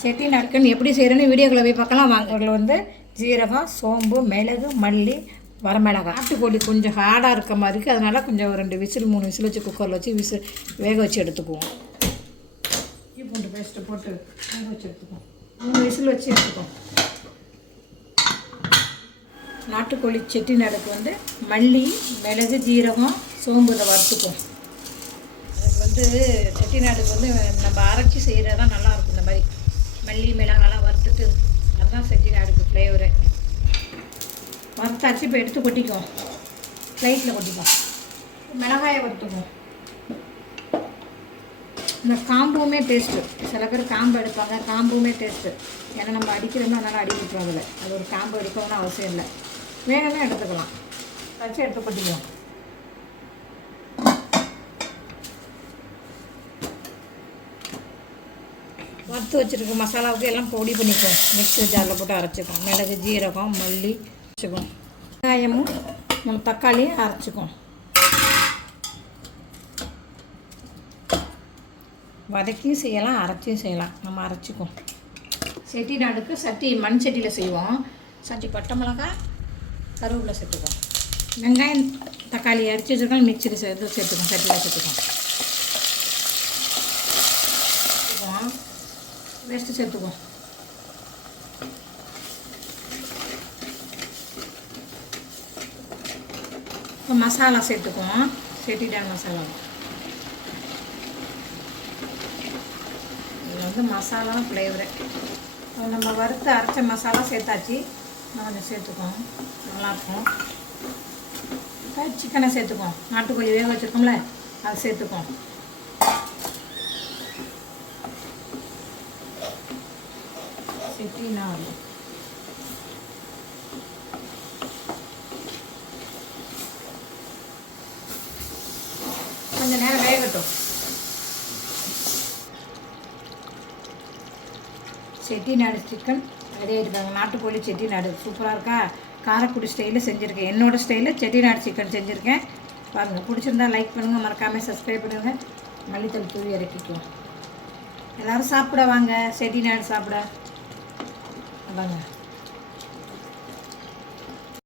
செட்டி நாட்கன் எப்படி செய்கிறேன்னு வீடியோக்குள்ள போய் பார்க்கலாம். வாங்க. அதில் வந்து ஜீரகம் சோம்பு மிளகு மல்லி வரமிளகாய். நாட்டுக்கோழி கொஞ்சம் ஹார்டாக இருக்க மாதிரி இருக்குது அதனால் கொஞ்சம் ரெண்டு விசில் மூணு விசில் வச்சு குக்கரில் வச்சு விசில் வேக வச்சு எடுத்துக்குவோம். இஞ்சி பூண்டு பேஸ்ட்டு போட்டு வேக வச்சு எடுத்துக்குவோம். மூணு விசில் வச்சு எடுத்துக்குவோம். நாட்டுக்கோழி செட்டிநாடுக்கு வந்து மல்லி மிளகு ஜீரகம் சோம்பு இதை வறுத்துக்குவோம். அதுக்கு வந்து செட்டிநாடுக்கு வந்து நம்ம அரைச்சி செய்கிறது தான் நல்லாயிருக்கும் இந்த மாதிரி. மல்லி மிளகாலாம் வறுத்துட்டு அதுதான் செட்டிநாடுக்கு ஃப்ளேவரு வறுத்தாச்சு இப்போ எடுத்து கொட்டிக்குவோம் லைட்டில் கொட்டிக்குவோம் மிளகாயை வறுத்துக்குவோம் இந்த காம்புமே டேஸ்ட்டு சில பேர் காம்பு எடுப்பாங்க காம்புமே டேஸ்ட்டு ஏன்னா நம்ம அடிக்கிறோம்னா அதனால் அடி அதில் அது ஒரு காம்பு எடுக்கணும்னு அவசியம் இல்லை. வேகமே எடுத்துக்கலாம். வச்சு எடுத்து கொட்டிக்குவோம் வறுத்து வச்சுருக்க மசாலாவுக்கு எல்லாம் பொடி பண்ணிக்குவோம். மிக்ஸி ஜாரில் போட்டு அரைச்சிக்குவோம். மிளகு ஜீரகம் மல்லி வச்சுக்குவோம் வெங்காயமும் நம்ம தக்காளியும் அரைச்சிக்குவோம். வதக்கியும் செய்யலாம் அரைச்சியும் செய்யலாம். நம்ம அரைச்சிக்குவோம். செட்டிநாடுக்கு சட்டி மண் சட்டியில் செய்வோம். சட்டி பட்டை மிளகாய் கருவேப்பிலை சேர்த்துக்குவோம். வெங்காயம் தக்காளி அரைச்சி வச்சுருக்கோம் மிக்சியில் சேர்த்து சேர்த்துக்குவோம் சட்டியில் சேர்த்துக்குவோம் சேர்த்துக்குவோம் வேஸ்ட்டு சேர்த்துக்குவோம் இப்போ மசாலா சேர்த்துக்குவோம் செட்டிடான் மசாலா இது வந்து மசாலா ஃப்ளேவரு நம்ம வறுத்து அரைச்ச மசாலா சேர்த்தாச்சு நம்ம கொஞ்சம் சேர்த்துக்குவோம் நல்லாயிருக்கும் இப்போ சிக்கனை சேர்த்துக்குவோம் நாட்டுக்கோழி வேக வச்சுருக்கோம்ல அதை சேர்த்துக்குவோம் செட்டிநாடு கொஞ்சம் நேரம் வேகட்டும். செட்டிநாடு சிக்கன். ரெடி ஆகிருக்காங்க நாட்டுக்கோழி செட்டிநாடு. சூப்பராக இருக்கா? காரைக்குடி ஸ்டைலில் செஞ்சுருக்கேன். என்னோட ஸ்டைலில் செட்டிநாடு சிக்கன் செஞ்சுருக்கேன். பாருங்கள் பிடிச்சிருந்தா லைக் பண்ணுங்கள் மறக்காமல் சப்ஸ்கிரைப் பண்ணுங்கள் மல்லித்தூள் தூவி இறக்கிக்குவோம். எல்லோரும் சாப்பிட வாங்க. செட்டிநாடு சாப்பிட. வாங்க